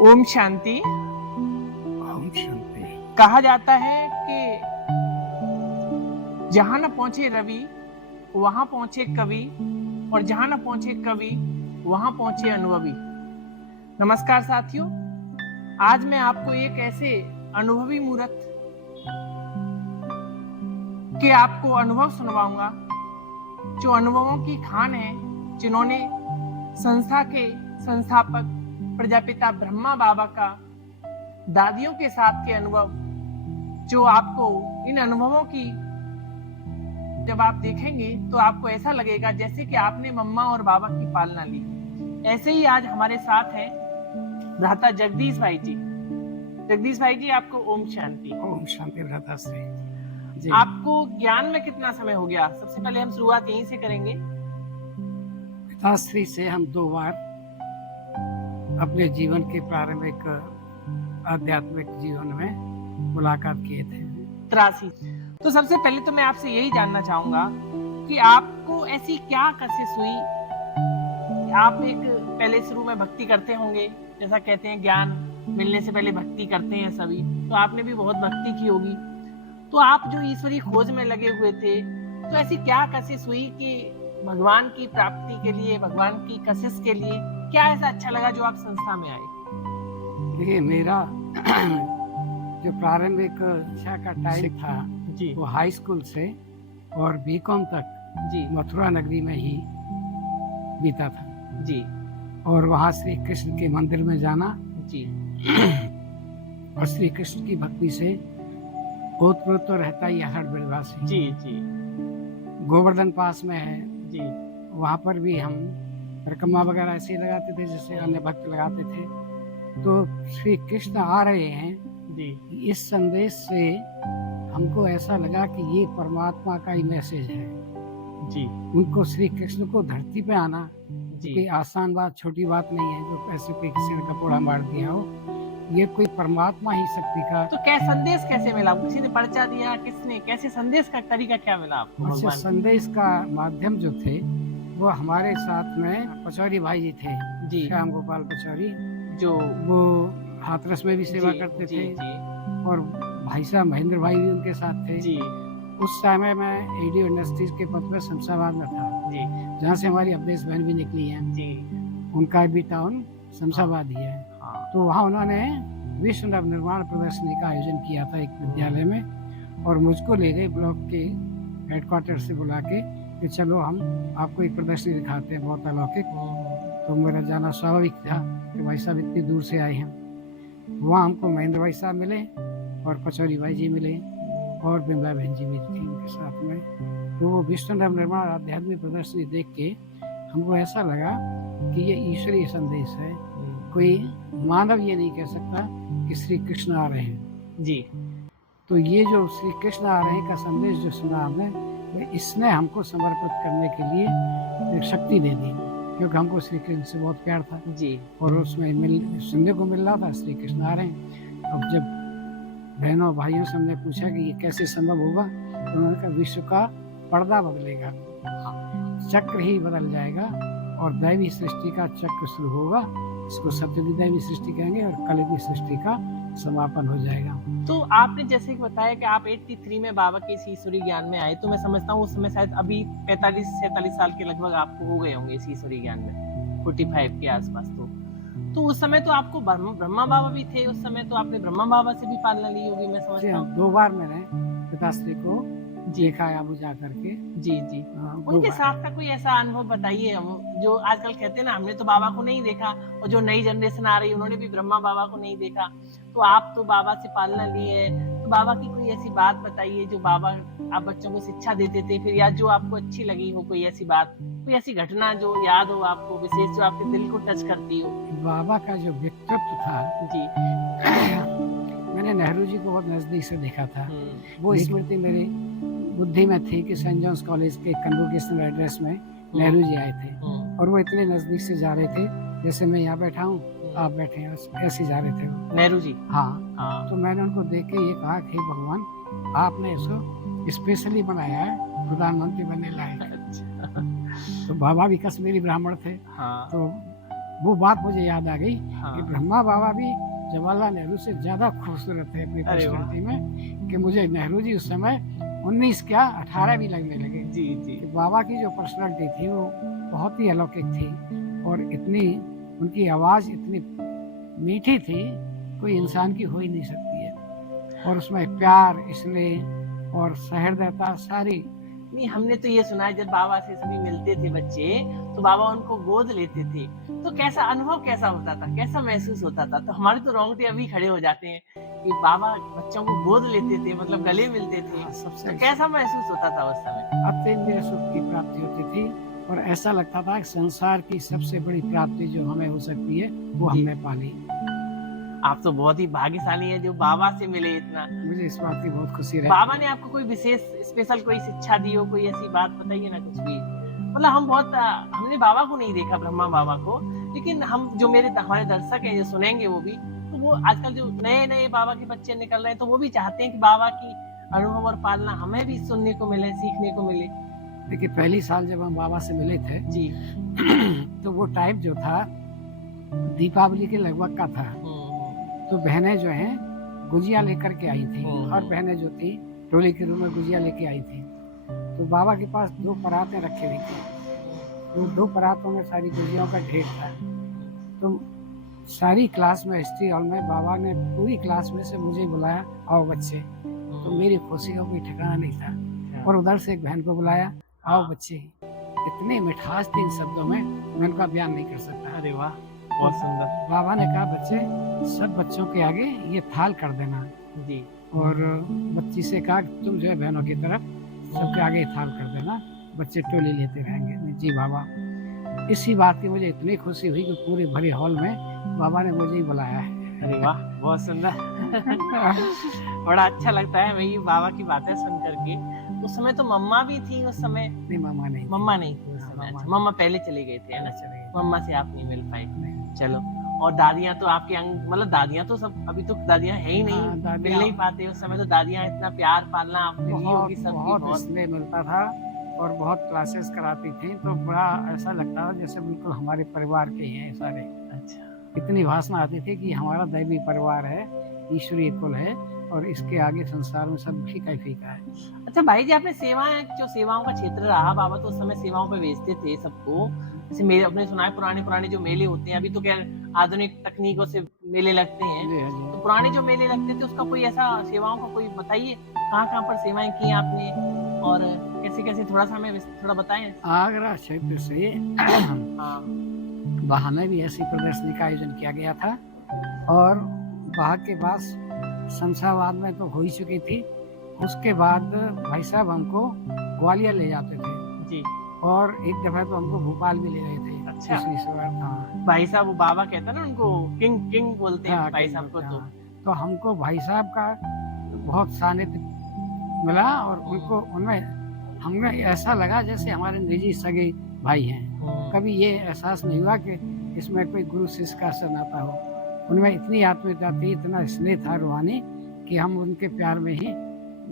ओम शांति। ओम शांति। कहा जाता है कि जहां न पहुंचे रवि वहां पहुंचे कवि, और जहां न पहुंचे कवि वहां पहुंचे अनुभवी। नमस्कार साथियों, आज मैं आपको एक ऐसे अनुभवी मूर्त के आपको अनुभव सुनवाऊंगा जो अनुभवों की खान है, जिन्होंने संस्था के संस्थापक प्रजापिता ब्रह्मा बाबा का दादियों के साथ के अनुभव, जो आपको इन अनुभवों की जब आप देखेंगे तो आपको ऐसा लगेगा जैसे कि आपने मम्मा और बाबा की पालना ली। ऐसे ही आज हमारे साथ हैं भ्राता जगदीश भाई जी। जगदीश भाई जी, आपको ओम शांति। ओम शांति भ्राता श्री जी। आपको ज्ञान में कितना समय हो गया? सबसे पहले हम शुरुआत यहीं से करेंगे। पिताश्री से हम 2 बार अपने जीवन के प्रारंभिक आध्यात्मिक जीवन में मुलाकात किए थे। 83। तो सबसे पहले तो मैं आपसे यही जानना चाहूंगा कि आपको ऐसी क्या कशिश हुई कि आप एक पहले शुरू में भक्ति करते होंगे, जैसा कहते हैं ज्ञान मिलने से पहले भक्ति करते हैं सभी, तो आपने भी बहुत भक्ति की होगी। तो आप जो ईश्वरी खोज में लगे हुए थे, तो ऐसी क्या कशिश हुई कि भगवान की प्राप्ति के लिए, भगवान की कशिश के लिए क्या ऐसा अच्छा लगा जो आप संस्था में आए? देखिए, मेरा जो प्रारंभिक शिक्षा का टाइम था जी वो हाई स्कूल से और बीकॉम तक जी मथुरा नगरी में ही बीता था जी और वहाँ श्री कृष्ण के मंदिर में जाना जी और श्री कृष्ण की भक्ति से ओतप्रोत तो रहता ही है हर ब्रजवासी। जी जी गोवर्धन पास में है, जी वहाँ पर भी हम परिक्रमा वगैरह ऐसे ही लगाते थे जैसे अन्य भक्त लगाते थे। तो श्री कृष्ण आ रहे हैं, जी इस संदेश से हमको ऐसा लगा कि ये परमात्मा का ही मैसेज है। जी उनको श्री कृष्ण को धरती पे आना जी कोई आसान बात, छोटी बात नहीं है जो पैसे पे किसी ने कपोड़ा मार दिया हो। ये कोई परमात्मा ही शक्ति का तो क्या संदेश कैसे मिला? किसी ने पर्चा दिया? किसने? कैसे संदेश का तरीका क्या मिला आपको अच्छा भगवान? संदेश का माध्यम जो थे वो हमारे साथ में पचौरी भाई जी थे, जी श्याम गोपाल पचौरी, जो वो हाथरस में भी सेवा जी, करते जी थे जी और भाई साहब महेंद्र भाई भी उनके साथ थे। जी उस समय मैं एडीओ इंडस्ट्रीज के पद पर शमशाबाद में था, जी जहाँ से हमारी अवधेश बहन भी निकली है। जी उनका भी टाउन शमशाबाद ही है। हाँ तो वहाँ उन्होंने विश्व नवनिर्माण प्रदर्शनी का आयोजन किया था एक विद्यालय में और मुझको ले गए ब्लॉक के हेडक्वार्टर से बुला के कि चलो हम आपको एक प्रदर्शनी दिखाते हैं बहुत अलौकिक। तो मेरा जाना स्वाभाविक था कि भाई साहब इतनी दूर से आए हैं। वहाँ हमको महेंद्र भाई साहब मिले और पचौरी भाई जी मिले और बिमला बहन जी भी थी उनके साथ में। तो वो विश्व नवनिर्माण आध्यात्मिक प्रदर्शनी देख के हमको ऐसा लगा कि ये ईश्वरीय संदेश है। कोई मानव ये नहीं कह सकता कि श्री कृष्ण आ रहे हैं। जी तो ये जो श्री कृष्ण आ रहे हैं का संदेश जो सुना हमने, तो इसने हमको समर्पित करने के लिए एक शक्ति दे दी, क्योंकि हमको श्री कृष्ण से बहुत प्यार था जी और उसमें सुनने को मिल रहा था श्री कृष्ण आ रहे हैं। अब जब बहनों भाइयों से हमने पूछा कि ये कैसे संभव होगा, तो उन्होंने कहा विश्व का पर्दा बदलेगा, चक्र ही बदल जाएगा और दैवी सृष्टि का चक्र शुरू होगा। इसको सत्ययुगी दैवी सृष्टि कहेंगे और कलयुगी सृष्टि का समापन हो जाएगा। तो आपने जैसे कि बताया कि आप 83 में बाबा के इस ईश्वरी ज्ञान में आए, तो मैं समझता हूँ उस समय शायद अभी 45-46 साल के लगभग आपको हो गए होंगे इस ईश्वरी ज्ञान में, 45 के आसपास। तो उस समय तो आपको ब्रह्मा बाबा भी थे, उस समय तो आपने ब्रह्मा बाबा से भी पालना ली होगी, मैं समझता हूँ। 2 बार मैंने पिताश्री को देखा है अबू जा करके। जी जी उनके साथ का कोई ऐसा अनुभव बताइए हम, जो आजकल कहते हैं ना हमने तो बाबा को नहीं देखा, और जो नई जनरेशन आ रही है उन्होंने भी ब्रह्मा बाबा को नहीं देखा। तो आप तो बाबा से पालना ली है, तो बाबा की कोई ऐसी बात बताइए जो बाबा आप बच्चों को शिक्षा देते थे, फिर या जो आपको अच्छी लगी हो, कोई ऐसी बात, कोई ऐसी घटना जो याद हो आपको विशेष, जो आपके दिल को टच करती हो। बाबा का जो व्यक्तित्व था जी मैंने नेहरू जी को बहुत नजदीक से देखा था। वो स्मृति मेरी बुद्धि में थी कि सेंट जॉन्स कॉलेज के कन्वोकेशनल एड्रेस में नेहरू जी आए थे और वो इतने नजदीक से जा रहे थे जैसे मैं यहाँ बैठा हूँ, आप बैठे हैं, ऐसे जा रहे थे वो नेहरू जी। हाँ। तो मैंने उनको देख के ये कहा कि भगवान आपने इसको स्पेशली बनाया है प्रधानमंत्री बनने लायक। तो बाबा भी कश्मीरी ब्राह्मण थे। हाँ। तो वो बात मुझे याद आ गई हाँ। कि ब्रह्मा बाबा भी जवाहरलाल नेहरू से ज़्यादा खूबसूरत थे अपनी अरे वाह! पर्सनैलिटी में, कि मुझे नेहरू जी उस समय 19 क्या 18 भी लगने लगे। जी, जी। कि बाबा की जो पर्सनैलिटी थी वो बहुत ही अलौकिक थी, और इतनी उनकी आवाज़ इतनी मीठी थी, कोई इंसान की हो ही नहीं सकती है, और उसमें प्यार, स्नेह और सहृदयता सारी। नहीं, हमने तो ये सुना है जब बाबा से सभी मिलते थे बच्चे, तो बाबा उनको गोद लेते थे। तो कैसा अनुभव कैसा होता था? कैसा महसूस होता था? तो हमारे तो रोंगटे अभी खड़े हो जाते हैं कि बाबा बच्चों को गोद लेते थे, मतलब गले मिलते थे। हाँ, सबसे तो कैसा महसूस होता था उस समय? अत्यंत सुख की प्राप्ति होती थी, और ऐसा लगता था कि संसार की सबसे बड़ी प्राप्ति जो हमें हो सकती है वो जी। हमने पा ली। आप तो बहुत ही भाग्यशाली हैं जो बाबा से मिले इतना। मुझे इस बात की बहुत खुशी रहती बाबा है। ने आपको कोई विशेष स्पेशल कोई शिक्षा दी हो, कोई ऐसी बात बताइए ना कुछ भी। मतलब हम बहुत हमने बाबा को नहीं देखा, ब्रह्मा बाबा को, लेकिन हम जो हमारे दर्शक हैं जो सुनेंगे वो भी, तो वो आजकल जो नए-नए बाबा के बच्चे निकल रहे हैं, तो वो भी चाहते हैं कि बाबा की अनुभव और पालना हमें भी सुनने को मिले, सीखने को मिले। देखिए, पहली साल जब हम बाबा से मिले थे जी। तो वो टाइम जो था दीपावली के लगभग का था। तो बहनें जो हैं गुजिया लेकर के आई थी, हर बहनें जो थी टोली के रूप में गुजिया लेके आई थी। तो बाबा के पास 2 परातें रखी हुई थी, तो 2 परातों में सारी गुजियाओं का ढेर था। तो सारी क्लास में, हिस्ट्री हॉल में, बाबा ने पूरी क्लास में से मुझे बुलाया, आओ बच्चे। तो मेरी खुशी का कोई ठिकाना नहीं था, और उधर से एक बहन को बुलाया, आओ बच्चे। इतनी मिठास थी इन शब्दों में, मैं उनका बयान नहीं कर सकता। अरे वाह, बहुत सुंदर। बाबा ने कहा, बच्चे सब बच्चों के आगे ये थाल कर देना, जी। और बच्ची से कहा कि तुम जो है बहनों की तरफ सबके आगे थाल कर देना, बच्चे टोली लेते रहेंगे। जी बाबा। इसी बात की मुझे इतनी खुशी हुई कि पूरे भरे हॉल में बाबा ने मुझे ही बुलाया है। अरे वाह, बहुत सुंदर। बड़ा अच्छा लगता है वही बाबा की बातें सुन करके। उस समय तो मम्मा भी थी उस समय? नहीं, मम्मा नहीं थी। मम्मा नहीं थी उस समय। अच्छा, मम्मा पहले चली गई थी, है ना? चले गए। मम्मा से आप नहीं मिल पाए। चलो, और दादियाँ तो आपके मतलब दादियाँ तो सब, अभी तो दादियाँ है ही हाँ, नहीं, दादियाँ- मिल नहीं पाते। उस समय तो दादियाँ इतना प्यार पालना आपने ली बहुत होगी सबकी, बहुत बहुत। स्नेह मिलता था, और बहुत क्लासेस कराती थी, तो बड़ा ऐसा लगता था जैसे बिल्कुल हमारे परिवार के ही हैं सारे। अच्छा। इतनी भाषण आती थी कि हमारा दैवी परिवार है, ईश्वरीय कुल है, और इसके आगे संसार में सब फीका ही फीका है। अच्छा भाई जी, आपने सेवाएं, जो सेवाओं का क्षेत्र रहा, बाबा तो उस समय सेवाओं पे भेजते थे सबको। जैसे मेरे अपने सुना है पुराने पुराने जो मेले होते हैं, अभी तो खैर आधुनिक तकनीकों से मेले लगते हैं, जी हाँ जी। तो पुराने जो मेले लगते थे उसका कोई ऐसा सेवाओं का कोई बताइए, कहाँ-कहाँ पर सेवाएं की आपने और कैसे-कैसे, थोड़ा सा हमें थोड़ा बताएं। आगरा क्षेत्र से हाँ। वहाँ में भी ऐसी प्रदर्शनी का आयोजन किया गया था, और वहाँ के बाद शमशाबाद में तो हो ही चुकी थी। उसके बाद भाई साहब हमको ग्वालियर ले जाते थे, जी। और एक दफा तो हमको भोपाल भी ले गए थे। अच्छा। इसी बार। हाँ, भाई साहब, वो बाबा कहते हैं ना उनको, किंग किंग बोलते हैं हाँ, भाई ठीक साहब को। है, तो हाँ। तो हमको भाई साहब का बहुत सानिध्य मिला, और उनको उनमें हमें ऐसा लगा जैसे हमारे निजी सगे भाई हैं। कभी ये एहसास नहीं हुआ कि इसमें कोई गुरु शिष्य का असर नाता हो। उनमें इतनी आत्मीयता थी, इतना स्नेह था रूहानी, कि हम उनके प्यार में ही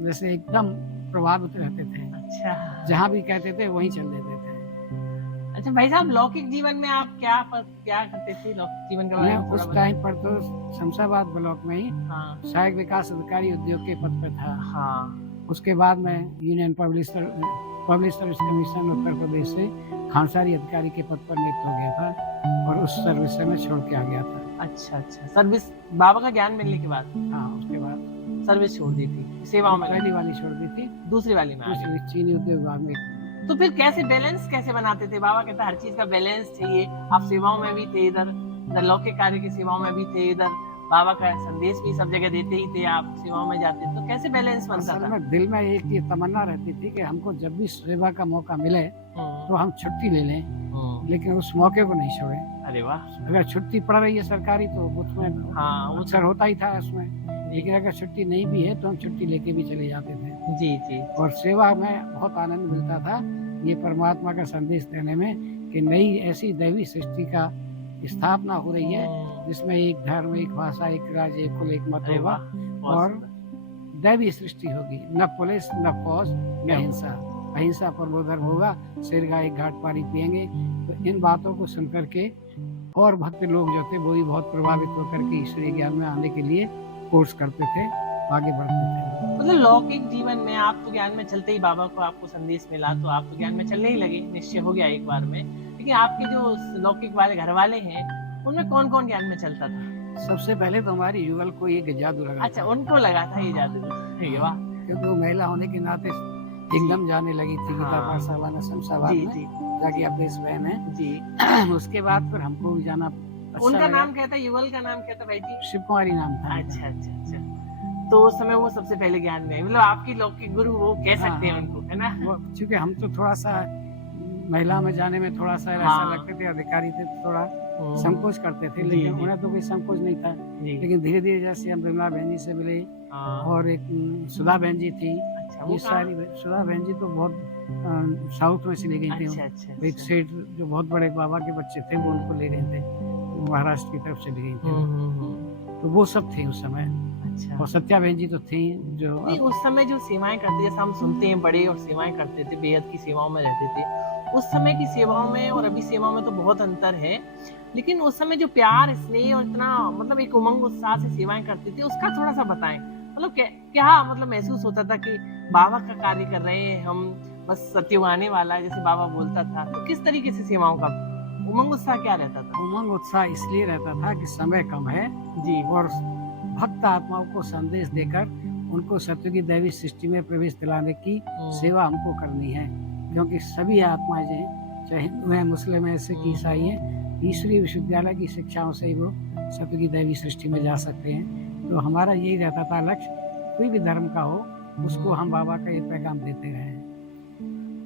जैसे एकदम प्रभावित रहते थे। अच्छा। जहाँ भी कहते थे वहीं चल देते थे। अच्छा भाई साहब, लौकिक जीवन में आप क्या करते थे? लौकिक जीवन के बारे मैं में थोड़ा उस टाइम पर तो शमशाबाद ब्लॉक में ही हाँ। सहायक विकास अधिकारी उद्योग के पद पर था। हाँ। उसके बाद मैं union publishers commission Uttar Pradesh से खानसारी अधिकारी के पद पर नियुक्त हो गया था, और उस सर्विस से मैं छोड़ के आ गया था। अच्छा अच्छा, सर्विस बाबा का ज्ञान मिलने के बाद हाँ, उसके बाद सर्विस छोड़ दी थी, सेवाओं में पहली वाली छोड़ दी थी, दूसरी वाली में आ गए। दूसरी चीनी उद्योग विभाग में। तो फिर कैसे बैलेंस कैसे बनाते थे? बाबा कहता हर चीज का बैलेंस चाहिए। आप सेवाओं में भी थे, इधर लौकिक कार्य की सेवाओं में भी थे, इधर बाबा का संदेश भी सब जगह देते ही थे, आप सेवाओं में जाते, तो कैसे बैलेंस बनता असल था? में दिल में एक ये तमन्ना रहती थी कि हमको जब भी सेवा का मौका मिले तो हम छुट्टी ले लें, लेकिन उस मौके को नहीं छोड़े। अरे वाह। अगर छुट्टी पड़ रही है सरकारी तो उसमें हाँ, वो अक्सर होता ही था उसमें, लेकिन अगर छुट्टी नहीं भी है तो हम छुट्टी लेके भी चले जाते थे। जी जी। और सेवा में बहुत आनंद मिलता था, ये परमात्मा का संदेश देने में कि नई ऐसी दैवी सृष्टि का स्थापना हो रही है, जिसमें एक धर्म, एक भाषा, एक राज्य, एक कुल, एक मत अरे होगा, वाह, और दैवी सृष्टि होगी। न पुलिस, न फौज, न हिंसा, अहिंसा परमो धर्म होगा, शेर गाय घाट पानी पिएंगे। तो इन बातों को सुन करके और भक्त लोग जो थे वो भी बहुत प्रभावित होकर के ईश्वरीय ज्ञान में आने के लिए कोर्स करते थे, आगे बढ़ते थे। मतलब लौकिक जीवन में आप तो ज्ञान में चलते ही बाबा को आपको संदेश मिला तो आप तो ज्ञान में चलने ही लगे, निश्चय हो गया एक बार में। लेकिन आपके जो लौकिक वाले घर वाले हैं उनमें कौन कौन ज्ञान में चलता था? सबसे पहले तो हमारी युगल को ये जादू लगा अच्छा, उनको लगा था ये जादू। वाह। क्योंकि वो महिला होने के नाते एकदम जाने लगी थी गीता हाँ। पाठशाला में शमशाबाद जी में जी जाके अपने इस बहन है। जी। उसके बाद फिर हमको भी जाना अच्छा उनका लगा। नाम क्या था? युगल का नाम क्या था भाई जी? शिव कुमारी नाम था। अच्छा अच्छा अच्छा। तो उस समय वो सबसे पहले ज्ञान में, मतलब आपकी लौकिक गुरु वो कह हाँ, सकते हैं हाँ। उनको, है ना? वो चूंकि हम तो थोड़ा सा महिला में जाने में थोड़ा सा ऐसा हाँ। लगते थे, अधिकारी थे तो थोड़ा हम्म, संकोच करते थे, जी, लेकिन जी। उन्हें तो कोई संकोच नहीं था। जी। लेकिन धीरे धीरे जैसे हम विमला बहन जी से मिले हाँ। और एक सुधा बहन जी थी, अच्छा, वो ये कहाँ? सारी सुधा बहन जी तो बहुत साउथ में चली गई थी। अच्छा अच्छा एक अच्छा। सेठ जो बहुत बड़े बाबा के बच्चे थे वो उनको ले गए थे, वो महाराष्ट्र की तरफ चली गई थी। तो वो सब थे उस समय। अच्छा। और सत्या बहन जी तो थी जो नहीं, उस समय जो सेवाएं करते, जैसे हम सुनते हैं बड़े और सेवाएं करते थे, बेहद की सेवाओं में रहते थे, उस समय की सेवाओं में और अभी सेवाओं में तो बहुत अंतर है। लेकिन उस समय जो प्यार, स्नेह और इतना मतलब एक उमंग उत्साह से सेवाएं करते थे, उसका थोड़ा सा बताएं। मतलब क्या मतलब महसूस होता था कि बाबा का कार्य कर रहे हैं हम, बस सत्युग आने वाला है, जैसे बाबा बोलता था। तो किस तरीके से सेवाओं का उमंग उत्साह क्या रहता था? उमंग उत्साह इसलिए रहता था कि समय कम है जी। और भक्त आत्माओं को संदेश देकर उनको सत्य की दैवी सृष्टि में प्रवेश दिलाने की सेवा हमको करनी है। क्योंकि सभी आत्माएं जो हैं, चाहे हिंदू हैं, मुस्लिम हैं, सिख, ईसाई हैं, ईश्वरीय विश्वविद्यालय की शिक्षाओं से ही वो सत्य की दैवी सृष्टि में जा सकते हैं। तो हमारा यही रहता था लक्ष्य, कोई भी धर्म का हो उसको हम बाबा का ये पैगाम देते रहे।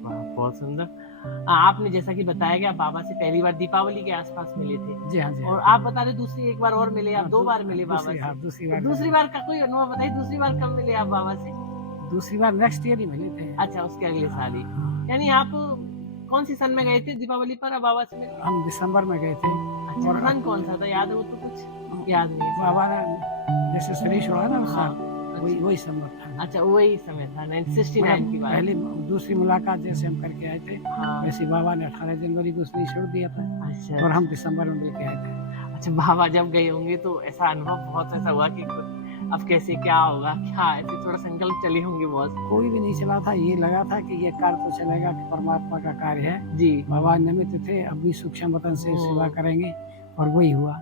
वाह, बहुत सुंदर। आपने जैसा कि बताया कि आप बाबा से पहली बार दीपावली के आसपास मिले थे, जी हाँ, जी और हाँ। आप बता रहे दूसरी एक बार और मिले, आप दो बार मिले बाबा से। दूसरी तो बार दूसरी बार का कोई अनुभव बताइए, दूसरी बार कब मिले आप बाबा से? दूसरी बार नेक्स्ट ईयर ही मिले थे। अच्छा, उसके अगले साल ही। यानी आप कौन सी सन में गए थे दीपावली पर आप बाबा से मिले? हम दिसंबर में गए थे। अच्छा, और सन कौन सा था, याद हो तो कुछ? याद नहीं है। बाबा ने जैसे शरीर छोड़ा ना उस साल, वही अच्छा। वही संभव था। अच्छा, वही समय था 69 की बात। पहली दूसरी मुलाकात जैसे हम करके आए थे, हाँ। वैसे बाबा ने 18 जनवरी को उसने छोड़ दिया था अच्छा और हम दिसंबर में मिलके आए थे। अच्छा, बाबा जब गए होंगे तो ऐसा अनुभव बहुत ऐसा हुआ कि अब कैसे क्या होगा, क्या ऐसे थोड़ा संकल्प चले होंगे बहुत। कोई भी नहीं चला था, ये लगा था कि ये कार्य तो चलेगा कि परमात्मा का कार्य है। जी। बाबा निमित्त थे, अपनी सूक्ष्म वतन से सेवा करेंगे और वही हुआ।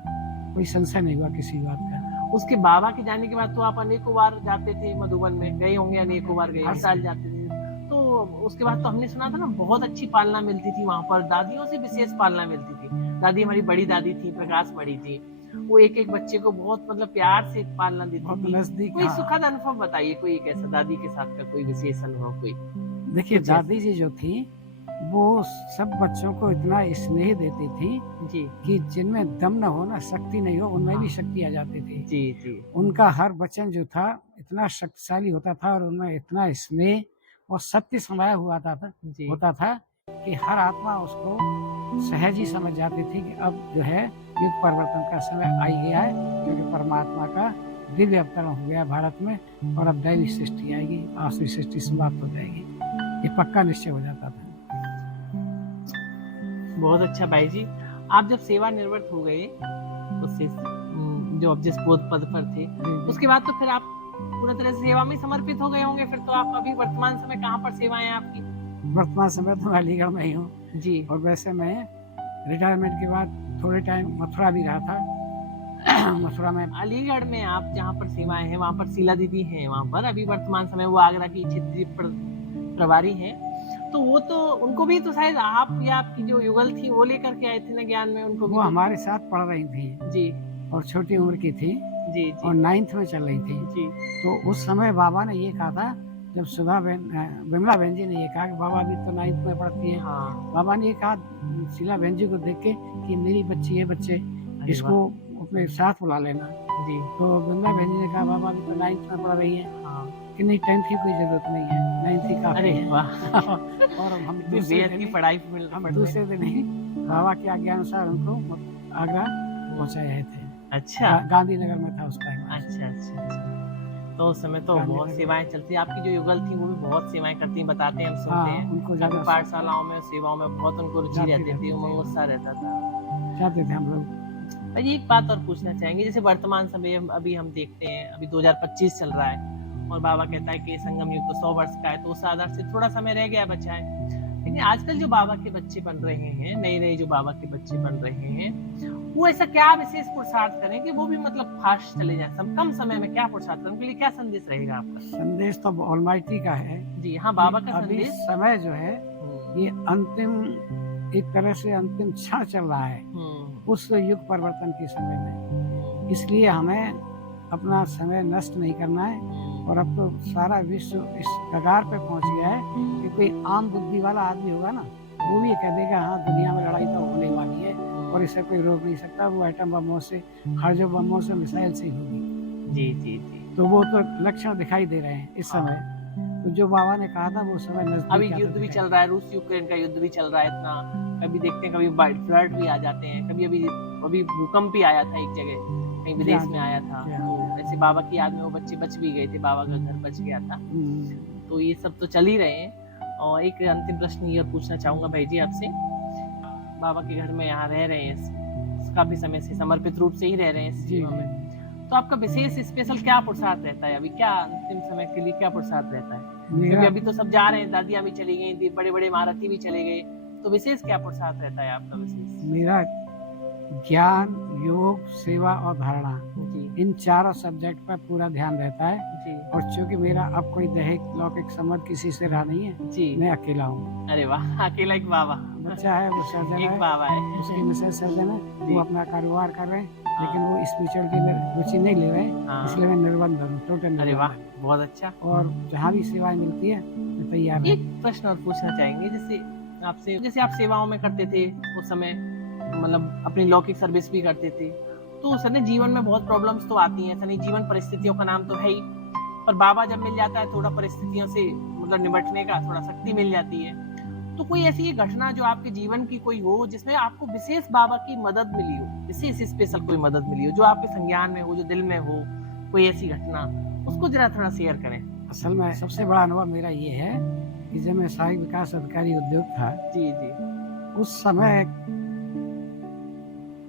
कोई संशय नहीं हुआ किसी बात का। उसके बाबा के जाने के बाद तो आप अनेकों बार जाते थे मधुबन में, गए होंगे अनेकों बार, गए हर साल जाते थे। तो उसके बाद तो हमने सुना था ना बहुत अच्छी पालना मिलती थी वहां पर, दादियों से विशेष पालना मिलती थी। दादी हमारी बड़ी दादी थी, प्रकाश बड़ी थी, वो एक एक बच्चे को बहुत मतलब प्यार से पालना देती थी। नजदीक। कोई सुखद अनुभव बताइए, कोई एक ऐसा दादी के साथ का कोई विशेष अनुभव कोई? देखिए, दादी जी जो थी वो सब बच्चों को इतना स्नेह देती थी जी कि जिनमें दम न हो ना, शक्ति नहीं हो, उनमें भी शक्ति आ जाती थी। जी जी। उनका हर वचन जो था इतना शक्तिशाली होता था और उनमें इतना स्नेह और सत्य समाया हुआ जी। होता था कि हर आत्मा उसको सहज ही समझ जाती थी कि अब जो है युग परिवर्तन का समय आ ही गया है, क्योंकि परमात्मा का दिव्य अवतरण हो गया भारत में और अब दैवी सृष्टि आएगी, आसुरी सृष्टि समाप्त हो जाएगी। ये पक्का निश्चय हो जाता था। बहुत अच्छा भाई जी। आप जब सेवा निवृत्त हो गए उससे, जो अब जिस पद पर थे, उसके बाद तो फिर आप पूरी तरह से सेवा में समर्पित हो गए होंगे। फिर तो आप अभी वर्तमान समय कहाँ पर सेवाएं हैं आपकी? वर्तमान समय तो अलीगढ़ में ही हूँ जी। और वैसे मैं रिटायरमेंट के बाद थोड़े टाइम मथुरा भी रहा था। मथुरा में अलीगढ़ में आप जहाँ पर सेवाएं हैं वहाँ पर शीला दीदी हैं, वहाँ पर अभी वर्तमान समय वो आगरा की क्षेत्रीय प्रभारी हैं। तो वो तो उनको भी तो शायद आप या आपकी जो युगल थी वो लेकर के आए थे ना ज्ञान में, उनको भी वो तो... हमारे साथ पढ़ रही थी जी और छोटी उम्र की थी जी जी और 9th में चल रही थी जी। तो उस समय बाबा ने ये कहा था, जब सुधा बहन विमला बहन जी ने ये कहा कि बाबा भी तो 9th में पढ़ती है। हाँ। बाबा ने ये कहा शीला बहन जी को देख के कि मेरी बच्ची है, बच्चे इसको अपने साथ बुला लेना। जी। तो विमला बहन जी ने कहा बाबा भी तो 9th में पढ़ रही है। हाँ। कि नहीं, 10th की कोई जरूरत नहीं है, 9th ही काफी अरे है। वाह। और हम बेहद की पढ़ाई दूसरे दिन ही बाबा के आज्ञा अनुसार उनको आगरा पहुंचाए थे। अच्छा। गांधीनगर में था उस टाइम। अच्छा अच्छा अच्छा। तो उस समय तो बहुत सेवाएं चलती, आपकी जो युगल थी वो भी बहुत सेवाएं करती, बताते हैं, हम सुनते हैं। उनको पाठशालाओं में सेवाओं में बहुत उनको रुचि रहती थी, उमंग उत्साह रहता था। जाते थे हम लोग भाई एक बात और पूछना चाहेंगे, जैसे वर्तमान समय अभी हम देखते हैं, अभी 2025 चल रहा है और बाबा कहता है कि संगम युग तो 100 वर्ष का है, तो उस आधार से थोड़ा समय रह गया बचा है। लेकिन आजकल जो बाबा के बच्चे बन रहे हैं, नए-नए जो बाबा के बच्चे बन रहे हैं, वो ऐसा क्या विशेष पुरुषार्थ करें कि वो भी मतलब फास्ट चले जाएँ, कम समय में क्या पुरुषार्थ करें? उनके लिए क्या संदेश रहेगा आपका? संदेश तो ऑलमाइटी का है जी, हाँ, कि बाबा का अभी संदेश। समय जो है हुँ, ये अंतिम, एक तरह से अंतिम क्षण चल रहा है हुँ, उस युग परिवर्तन के समय में। हुँ, इसलिए हमें अपना समय नष्ट नहीं करना है। और अब तो सारा विश्व इस कगार पे पहुंच गया है कि कोई आम बुद्धि वाला आदमी होगा ना, वो भी ये कह देगा हाँ दुनिया में लड़ाई तो होने वाली है और इसे कोई रोक नहीं सकता, वो एटम बमों से, हर्जो बमों से, मिसाइल से ही होगी। जी, जी, जी। तो वो तो लक्षण दिखाई दे रहे हैं इस समय। तो जो बाबा ने कहा था वो समय अभी नजदीक आता युद्ध भी दिखाई चल रहा है, रूस यूक्रेन का युद्ध भी चल रहा है इतना। कभी देखते हैं, कभी फ्लड भी आ जाते हैं, कभी अभी अभी भूकंप भी आया था एक जगह, कहीं जी विदेश हाँ, में आया था। जी हाँ। तो ऐसे बाबा की याद में वो बच्चे बच भी गए थे, बाबा का घर बच गया था। तो ये सब तो चल ही रहे हैं। और एक अंतिम प्रश्न ये और पूछना चाहूंगा भाई जी आपसे, बाबा के घर में यहाँ रह रहे हैं काफी समय से, समर्पित रूप से ही रह रहे हैं इस जी, सेवा में, तो आपका विशेष स्पेशल क्या पुरुषार्थ रहता है? अभी क्या अंतिम समय के लिए क्या पुरुषार्थ रहता है? क्योंकि मेरा अभी तो सब जा रहे हैं, दादियाँ भी चली गई, बड़े बड़े महारथी भी चले गए, तो विशेष क्या पुरुषार्थ रहता है आपका विशेष? मेरा ज्ञान, योग, सेवा और धारणा, जी, इन चारों सब्जेक्ट पर पूरा ध्यान रहता है। जी, और चूंकि मेरा अब कोई दैहिक लौकिक संबंध किसी से रहा नहीं है, जी। मैं अकेला हूँ। अरे वाह, अकेला एक बाबा। बच्चा है वो सर्जन एक है, बाबा है। उसकी मिसेज सर्जन है, जी। वो अपना कारोबार कर रहे हैं, लेकिन हाँ, वो स्पिरिचुअलिटी में रुचि नहीं ले रहे हैं, हाँ। इसलिए मैं निर्बंध हूँ, टोटल अरे वाह, निर्बंध। बहुत अच्छा। और जहाँ भी सेवाएं मिलती है मैं तैयार एक हूँ। प्रश्न और पूछना चाहेंगे, जैसे आप सेवाओं में करते थे उस समय, मतलब अपनी लौकिक सर्विस भी करते थे, तो उस समय जीवन में बहुत प्रॉब्लम्स तो आती हैं, ऐसा नहीं, जीवन परिस्थितियों का नाम तो है ही, पर बाबा जब मिल जाता है थोड़ा परिस्थितियों से मतलब निपटने का थोड़ा शक्ति मिल जाती है। तो कोई ऐसी घटना जो आपके जीवन की कोई हो जिसमें आपको विशेष बाबा की मदद मिली हो, विशेष स्पेशल कोई मदद मिली हो जो आपके संज्ञान में हो, जो दिल में हो, कोई ऐसी घटना, उसको जरा थोड़ा शेयर करें। असल में सबसे बड़ा अनुभव मेरा ये है कि जब मैं सहायक विकास अधिकारी उद्योग था, जी, जी, उस समय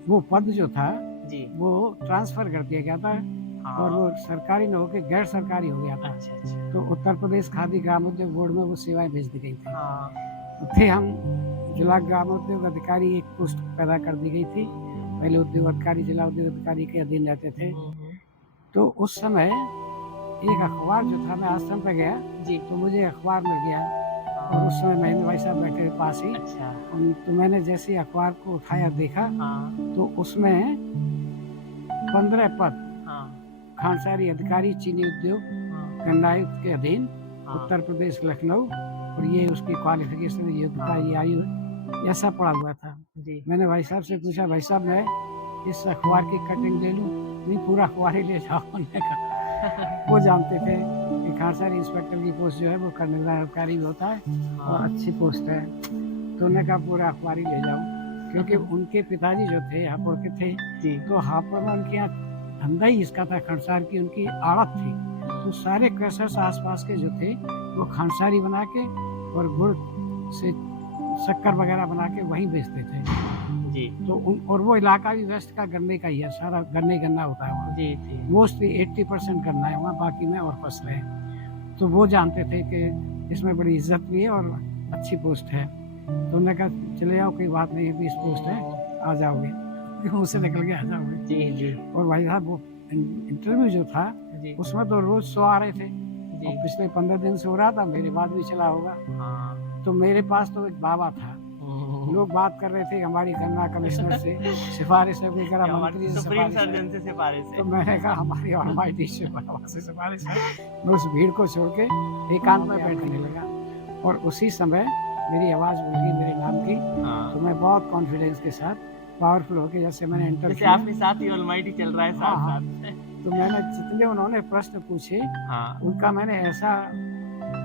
वो पद जो था जी। वो ट्रांसफर कर दिया गया था और हाँ। वो सरकारी न होकर गैर सरकारी हो गया था। अच्छा, अच्छा। तो उत्तर प्रदेश खादी ग्रामोद्योग बोर्ड में वो सेवाएं भेज दी गई थी। हाँ। तो थे हम जिला ग्रामोद्योग अधिकारी, एक पोस्ट पैदा कर दी गई थी। पहले उद्योग अधिकारी जिला उद्योग अधिकारी के अधीन रहते थे। तो उस समय एक अखबार जो था, मैं आश्रम पे गया जी। तो मुझे अखबार मिल गया और उस समय महेंद्र भाई साहब बैठे थे पास ही। अच्छा। तो मैंने जैसे ही अखबार को उठाया देखा हाँ, तो उसमें 15 पद हाँ, खानसारी अधिकारी चीनी उद्योग हाँ, गंडायुक्त के अधीन हाँ। उत्तर प्रदेश लखनऊ, और ये उसकी क्वालिफिकेशन, योग्यता, ये आयु, ऐसा पड़ा हुआ था। जी। मैंने भाई साहब से पूछा, भाई साहब मैं इस अखबार की कटिंग ले लूं? नहीं, पूरा अखबार ही ले जाओ। उन्होंने कहा वो जानते थे कि खानसारी इंस्पेक्टर की पोस्ट जो है वो कर्नल अधिकारी भी होता है और अच्छी पोस्ट है। तो उन्होंने कहा पूरा अखबार ही ले जाओ, क्योंकि उनके पिताजी जो थे हापुड़ के थे, जी। तो हापुड़ में उनके यहाँ धंधा ही इसका था, खंडसार की उनकी आड़त थी। तो सारे क्रशर्स आसपास के जो थे वो खानसारी बना के और गुड़ से शक्कर वगैरह बना के वहीं बेचते थे। जी। तो और वो इलाका भी वेस्ट का गन्ने का ही है, सारा गन्ना होता है वहाँ। जी, जी। मोस्टली 80% गन्ना है वहाँ, बाकी में और फसलें हैं। तो वो जानते थे कि इसमें बड़ी इज्जत भी है और अच्छी पोस्ट है। तो उन्होंने कहा चले जाओ, कोई बात नहीं, 20 पोस्ट है, आ जाओगे। मुँह से निकल के आ जाओगे। जी, जी, और भाई साहब वो इंटरव्यू जो था जी, उसमें तो रोज 100 आ रहे थे जी। और पिछले 15 दिन से हो रहा था, मेरे बाद भी चला होगा। हाँ। तो मेरे पास तो एक बाबा था, लोग बात कर रहे थे हमारी गन्ना कमिश्नर से सिफारिश है, कोई कह रहा मंत्री से सुप्रीम सिफारिश है। सर्जन से सिफारिश तो है। मैंने कहा हमारी ऑलमाइटी से बाबा से सिफारिश है। मैं उस भीड़ को छोड़ के एकांत में बैठने लगा और उसी समय मेरी आवाज़ बोल गई मेरे नाम की। हाँ। तो मैं बहुत कॉन्फिडेंस के साथ पावरफुल होके जैसे मैंने एंटर जैसे किया, आपके साथ ही ऑलमाइटी चल रहा है हाँ, साथ साथ। तो मैंने जितने उन्होंने प्रश्न पूछे हाँ। उनका मैंने ऐसा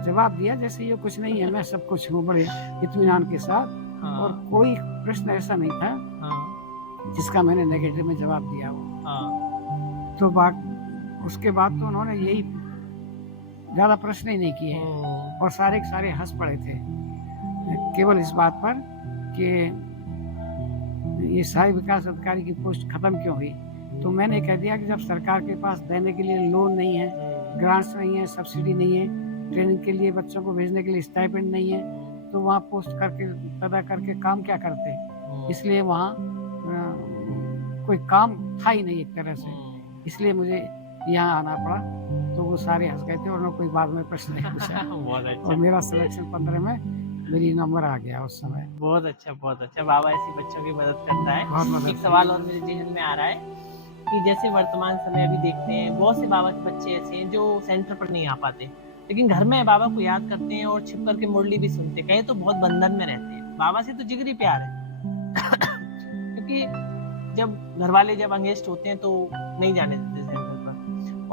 जवाब दिया जैसे ये कुछ नहीं है, मैं सब कुछ हूँ, बड़े इत्मीनान के साथ। हाँ। और कोई प्रश्न ऐसा नहीं था हाँ। जिसका मैंने नेगेटिव में जवाब दिया हो। हाँ। तो उसके बाद तो उन्होंने यही ज़्यादा प्रश्न ही नहीं किए और सारे के सारे हंस पड़े थे, केवल इस बात पर कि ये सहायक विकास अधिकारी की पोस्ट खत्म क्यों हुई, तो मैंने कह दिया कि जब सरकार के पास देने के लिए लोन नहीं है, ग्रांट्स नहीं है, सब्सिडी नहीं है, ट्रेनिंग के लिए बच्चों को भेजने के लिए स्टाइपेंड नहीं है, तो वहाँ पोस्ट करके पैदा करके काम क्या करते। इसलिए वहाँ कोई काम था ही नहीं एक तरह से, इसलिए मुझे यहाँ आना पड़ा। तो वो सारे हंस गए थे और उन्होंने कोई बाद में प्रश्न नहीं पूछा। बहुत अच्छा, और मेरा सिलेक्शन 15 में मेरी नंबर आ गया उस समय। बहुत अच्छा, बहुत अच्छा। बाबा ऐसी बच्चों की मदद करता है। बहुत मदद एक सवाल और मेरे जहन में आ रहा है कि जैसे वर्तमान समय अभी देखते हैं, बहुत से बाबा के बच्चे ऐसे हैं जो सेंटर पर नहीं आ पाते, लेकिन घर में बाबा को याद करते हैं और छिप करके मुरली भी सुनते हैं, कहीं तो बहुत बंधन में रहते हैं। बाबा से तो जिगरी प्यार है क्योंकि जब घर वाले जब अंगेस्ट होते हैं तो नहीं जाने देते सेंटर पर।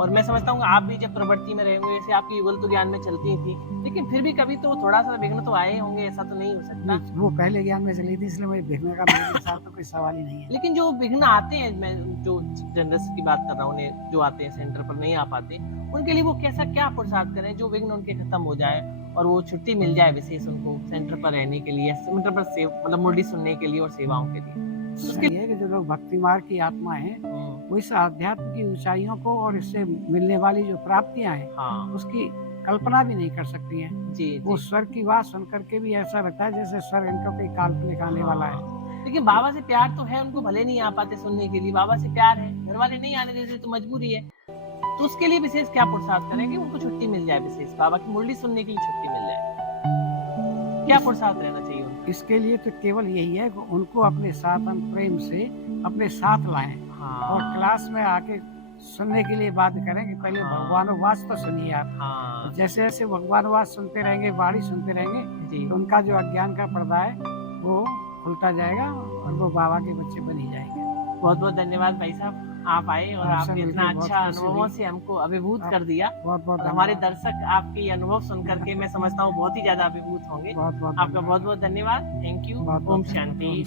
और मैं समझता हूँ आप भी जब प्रवृत्ति में रहे होंगे, जैसे आपकी युगल तो ज्ञान में चलती ही थी, लेकिन फिर भी कभी तो थोड़ा सा विघ्न तो आए होंगे, ऐसा तो नहीं हो सकता। वो पहले ज्ञान में चली थी, इसलिए मुझे देखने का मेरे साथ तो कोई सवाल ही नहीं है। लेकिन जो विघ्न आते हैं, मैं जो जनरस की बात कर रहा हूँ, उन्हें जो आते हैं सेंटर पर नहीं आ पाते, उनके लिए वो कैसा क्या पुरुषार्थ करें जो विघ्न उनके खत्म हो जाए और वो छुट्टी मिल जाए विशेष उनको सेंटर पर रहने के लिए, सेंटर पर मतलब मुरली सुनने के लिए और सेवाओं के लिए। उसके है कि जो लोग भक्ति मार्ग की आत्मा है, वो इस अध्यात्म की ऊंचाइयों को और इससे मिलने वाली जो प्राप्तियां हैं, हाँ, उसकी कल्पना भी नहीं कर सकती हैं। जी, वो जी। स्वर्ग की बात सुन करके भी ऐसा लगता है जैसे स्वर्ग इनको कोई काल्पनिक आने वाला है। लेकिन बाबा से प्यार तो है, उनको भले नहीं आ पाते सुनने के लिए, बाबा से प्यार है, घर वाले नहीं आने देते तो मजबूरी है, तो उसके लिए विशेष क्या पुरुषार्थ करें कि उनको छुट्टी मिल जाए, विशेष बाबा की मुरली सुनने के लिए छुट्टी मिल जाए, क्या पुरुषार्थ रहना चाहिए उनको? इसके लिए तो केवल यही है कि उनको अपने साथ हम प्रेम से अपने साथ लाएं और क्लास में आके सुनने के लिए बात करें कि पहले भगवानोवास तो सुनिए आप। जैसे जैसे भगवानवास सुनते रहेंगे, वाणी सुनते रहेंगे, तो उनका जो अज्ञान का पर्दा है वो खुलता जाएगा और वो बाबा के बच्चे बन ही जाएंगे। बहुत बहुत धन्यवाद भाई साहब, आप आए और आपने इतना अच्छा अनुभवों से हमको अभिभूत कर दिया। बहुत बहुत हमारे दर्शक आपके अनुभव सुन करके मैं समझता हूँ बहुत ही ज्यादा अभिभूत होंगे। आपका बहुत बहुत धन्यवाद। Thank you. ओम शांति।